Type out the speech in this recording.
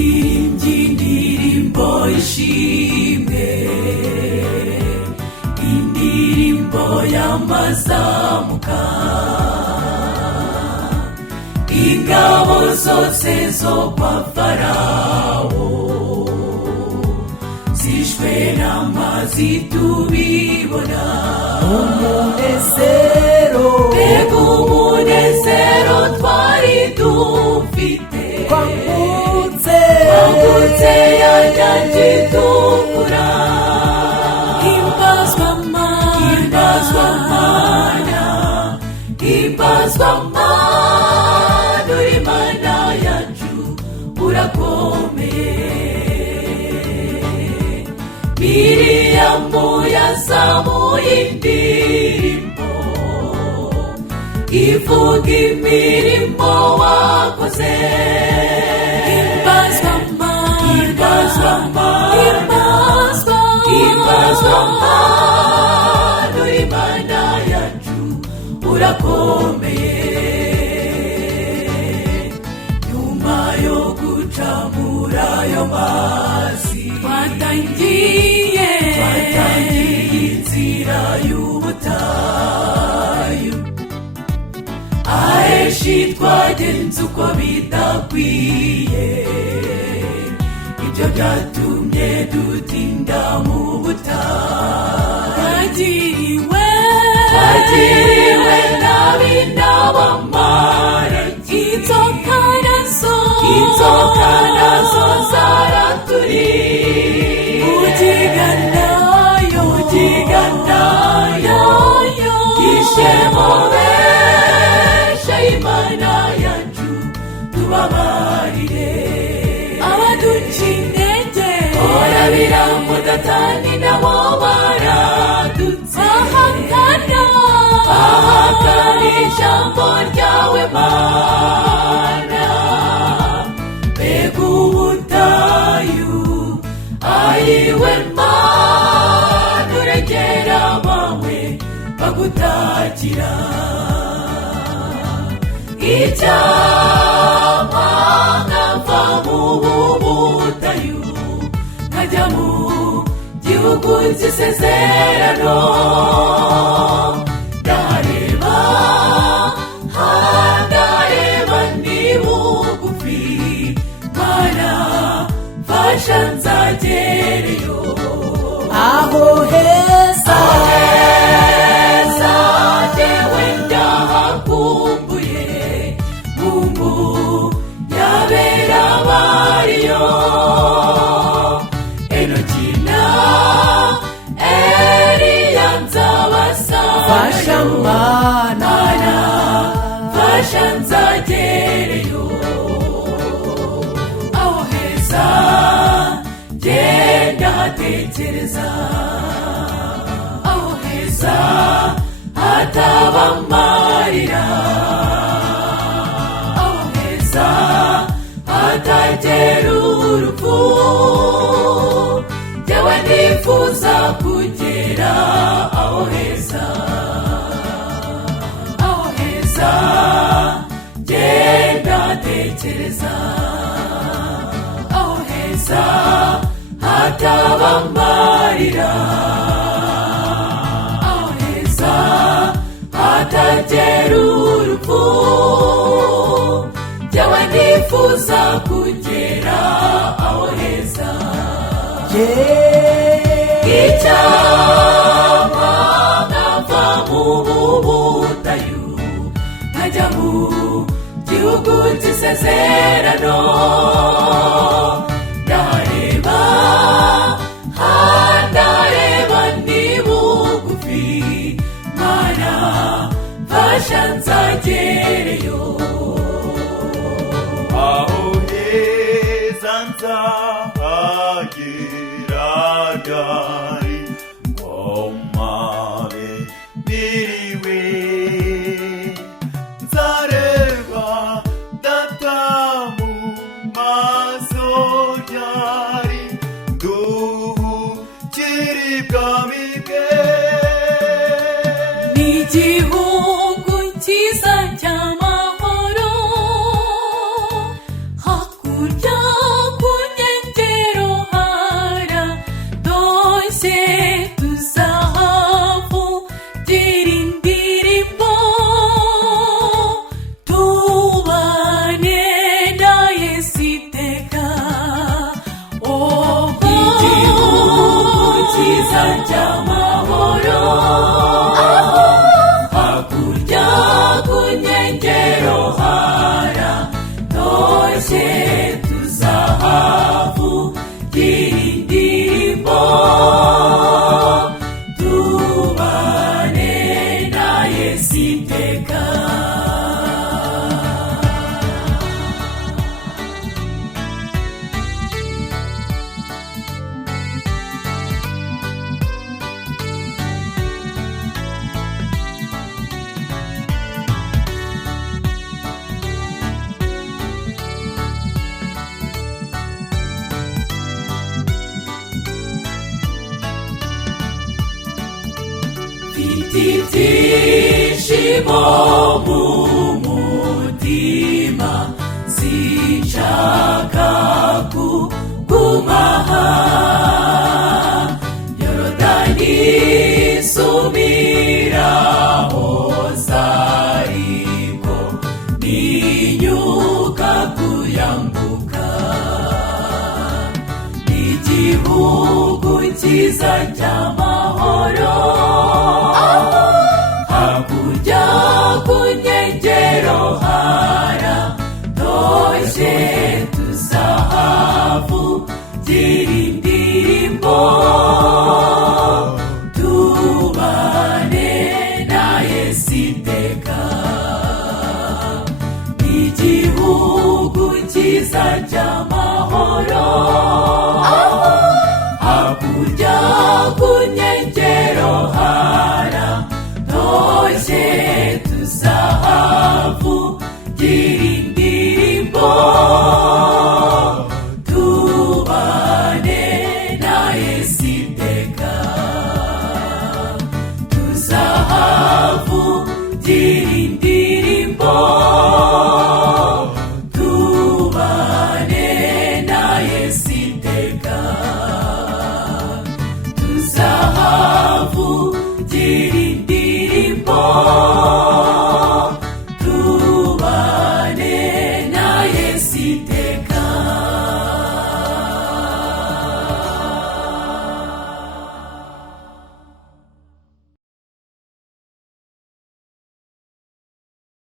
baririmbye indirimbo ishimwe, indirimbo y'amazamuka. Ingabo zose zo kwa Farawo zishwe n'amazi tubibona. Umunezero, mbega umunezero twari dufite, twambutse ya nyanja itukura. Himbazwa Mana, himbazwa Mana, uri Mana yacu urakomeye. Miriyamu yazamuye indirimbo ivuga imirimo wakoze. Himbazwa Mana, himbazwa Mana, uri Mana yacu urakomeye. Nyuma yo guca muri ayo mazi, twatangiye inzira y'ubutayu. Aheshi twagenze uko bidakwiye, ibyo byatumye dutinda mu butayu. Twagiriwe nabi n'abamarayika, inzoka nazo zaraturinze. Ugiganayo ishemo besha Imana yacu tubabarire. Abaduca intege ora biramudatani nabo baradutse, bahakana ijambo ryawe Mana. Mbega ubutayu, ayiwe Mana, uregera abawe bagutakira. Icyampa nkava mu butayu nkajya mu gihugu cy'isezerano. Ndareba ni bugufi, Mana fasha nzagereyo. Aho heza jyewe ndahakumbuye, yabera bariyo. Enoki na Eliya nzabasanga, fasha Mana, fasha nzagereyo. Aho heza genda hatekereza, aho heza hataba amarira, aho heza hatagera urupfu. Jyewe nifuza kugera aho heza, aho heza genda hatekereza, aho heza hataba amarira, aho heza hatagera urupfu. Jyewe nifuza kugera aho heza. Icyampa nkava mu butayu nkajya mu gihugu cy'isezerano. Ndareba ni bugufi, Mana fasha nzagereyo. Aho heza nzahagera ryari ngo mpabe mbiriwe. Nzareba Data mu maso ryari, nduhukire ibwami bwe. Ni igihugu cyiza cy'amahoro, hakurya ku cy'amahoro hakurya ku nkengero haratoshye tuzahavugira indirimbo tubane na Yesu iteka. ibyishimo mu mutima sinshaka kuguma aha Yorodani sumiraho zariko ninyuka kuyambuka igihugu cyiza cy'amahoro